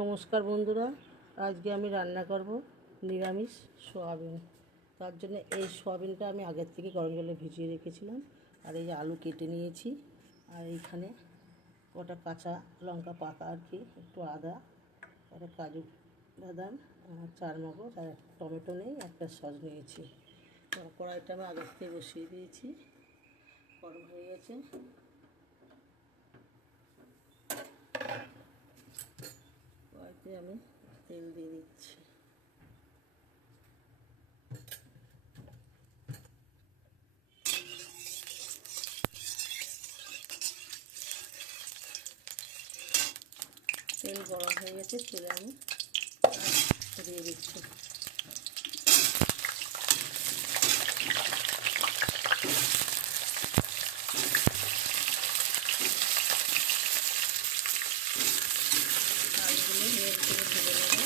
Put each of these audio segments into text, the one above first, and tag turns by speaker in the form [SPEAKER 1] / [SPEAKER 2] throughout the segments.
[SPEAKER 1] নমস্কার বন্ধুরা, আজকে আমি রান্না করব নিরামিষ সোয়াবিন। তার জন্য এই সোয়াবিনটা আমি আগের থেকে গরম জলে ভিজিয়ে রেখেছিলাম, আর এই আলু কেটে নিয়েছি, আর এইখানে কটা কাঁচা লঙ্কা পাকা আর কি, একটু আদা কটা কাজু বাদাম, আর চার মগজ, আর একটা টমেটো নেই, একটা সস নিয়েছি। কড়াইটা আমি আগের থেকে বসিয়ে দিয়েছি, গরম হয়ে গেছে কড়াইতে আমি তেল দিয়ে দিচ্ছি। তেল গরম হয়ে গেছে তেলে আমি দিয়ে দিচ্ছি আলুগুলো নেড়ে চেড়ে ভেজে নেব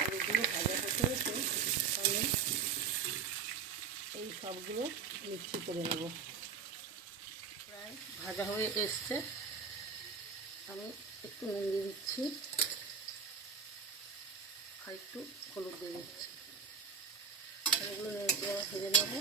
[SPEAKER 1] আলুগুলো ভাজা হতে হতে আমি এই সবগুলো মিক্সি করে নেব। প্রায় ভাজা হয়ে এসছে। আমি একটু নুন দিয়ে দিচ্ছি। আর একটু হলুদ দিয়ে দিচ্ছি। এগুলো নেড়ে চেড়ে ভেজে নেব।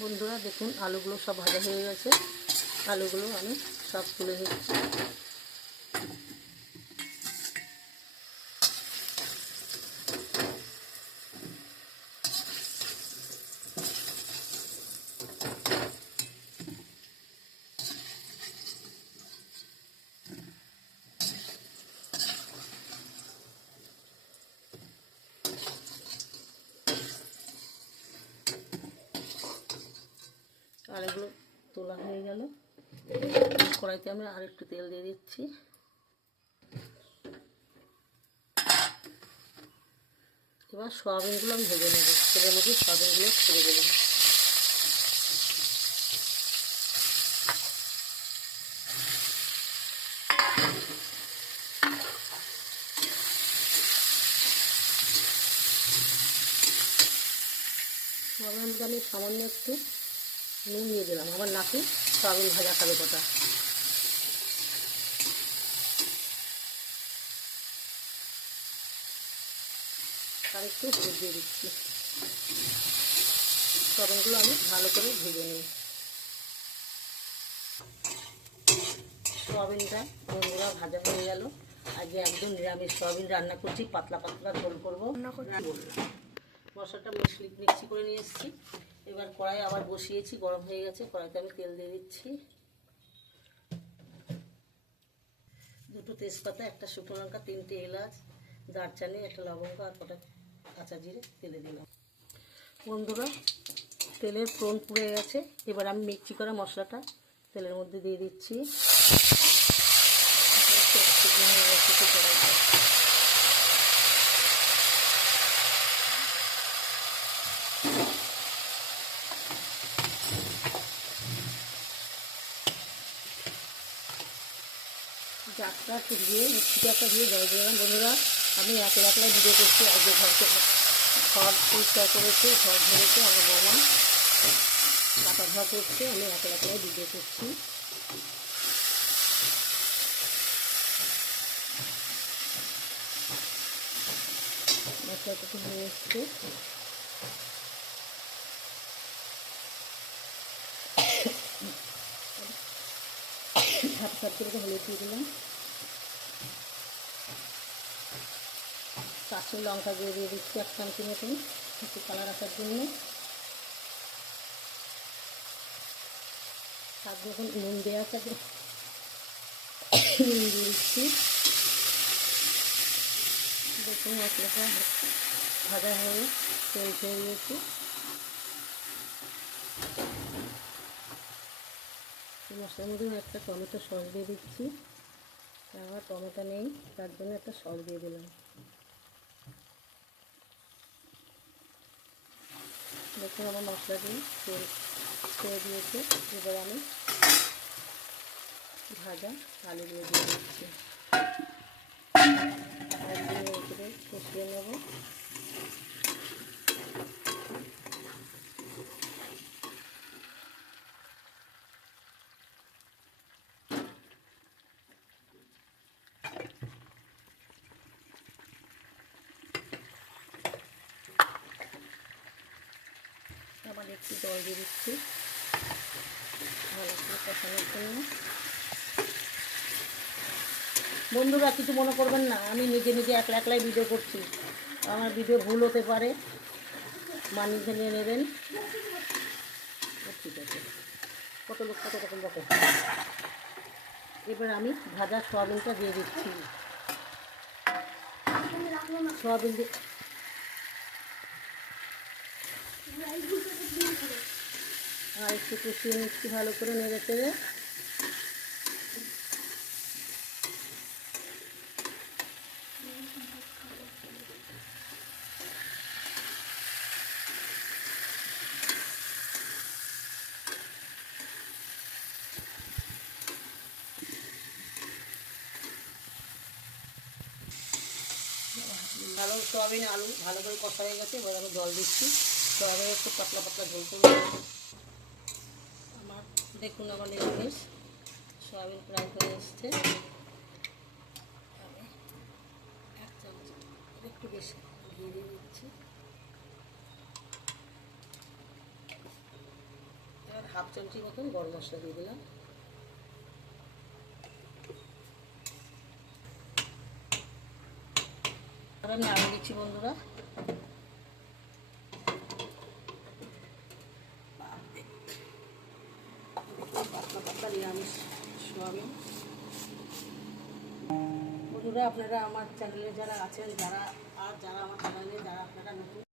[SPEAKER 1] বন্ধুরা, দেখুন, আলুগুলো সব ভাজা হয়ে গেছে। আলুগুলো আমি সব তুলে নিচ্ছি। আর এগুলো তোলা হয়ে গেল। কড়াইতে আমি আর একটু তেল দিয়ে দিচ্ছি। এবার সয়াবিনগুলো আমি ভেজে নেব। তেলের মধ্যে সয়াবিনগুলো ছেড়ে দেবো। সয়াবিনকে আমি সামান্য একটু নুন দিয়ে দিলাম। আমার নাকি সয়াবিন ভাজা খাবে কটা। আর একটু হলুদ দিয়ে দিচ্ছি সয়াবিনগুলো আমি ভালো করে ভেজে নিই। সয়াবিনটা বন্ধুরা ভাজা হয়ে গেল। আজকে একদম নিরামিষ সয়াবিন রান্না করছি পাতলা পাতলা ঝোল করব। মশলাটা মিশলি মিক্সি করে নিয়ে এসেছি। এবার কড়াই আবার বসিয়েছি গরম হয়ে গেছে কড়াইতে আমি তেল দিয়ে দিচ্ছি। দুটো তেজপাতা একটা শুকনো লঙ্কা তিনটে এলাচ দারচানি একটা লবঙ্গ আর কটা কাঁচা জিরে তেলে দিলাম। বন্ধুরা তেলের ফ্রন পুড়ে গেছে। এবার আমি মিক্সি করা মশলাটা তেলের মধ্যে দিয়ে দিচ্ছি। জাতটা দিয়ে মিক্সিটা দিয়ে জল দিলাম। বন্ধুরা আমি একলা একলা ভিডিও করছি আজকে ঘরকে ঘর পরিষ্কার করেছে, ঘর ধরেছে আমার বৌমা। কাটা ধোয়া করছে, আমি একলা একলাই ভিডিও করছি। হয়ে এসছে। হাফ সাত করে হলুদ দিয়ে দিলাম। কাঁচা লঙ্কা দিয়ে দিয়ে দিচ্ছি এক চামচি মতন, একটু কালার আসার জন্য। স্বাদ যখন নুন দেওয়া থাকে নুন দিয়ে দিচ্ছি। দেখুন মশলাটা ভাজা হয়ে তেল হয়ে গিয়েছে মশলার মধ্যে একটা টমেটো সস দিয়ে দিচ্ছি। আমার টমেটো নেই, তার জন্য একটা সস দিয়ে দিলাম। দেখুন আমার মশলা দিয়ে তেল ছেড়ে দিয়েছে। এবার আমি ভাজা আলুগুলো দিয়ে দিচ্ছি। একদিনের ভিতরে কষিয়ে নেব আবার একটু জল দিয়ে দিচ্ছি। ভালো করে কষানোর জন্য। বন্ধুরা, কিছু মনে করবেন না, আমি নিজে নিজে একলা একলাই ভিডিও করছি। আমার ভিডিও ভুল হতে পারে। মানিয়ে নিয়ে নেবেন। ঠিক আছে। কত লোক, কত রকম রকম এবার আমি ভাজা সয়াবিনটা দিয়ে দিচ্ছি। সয়াবিন দিয়ে আর একটু কষিয়ে নিচ্ছি ভালো করে নেড়ে চেড়ে। ভালো সয়াবিন আলু ভালো করে কষা হয়ে গেছে, এবার আমি জল দিচ্ছি। সয়াবিন একটু পাতলা পাতলা ঝোল আমার দেখুন আমার নিরামিষ সয়াবিন প্রায় হয়ে এসছে। আমি এক চামচ একটু বেশি ঘি দিয়ে দিচ্ছি। এবার হাফ চামচি মতন গরম মশলা দিয়ে দিলাম। আমি নামিয়ে দিচ্ছি বন্ধুরা পাতলা পাতলা নিরামিষ বন্ধুরা আপনারা আমার চ্যানেলে যারা আছেন যারা আর যারা আমার চ্যানেলে যারা আপনারা নতুন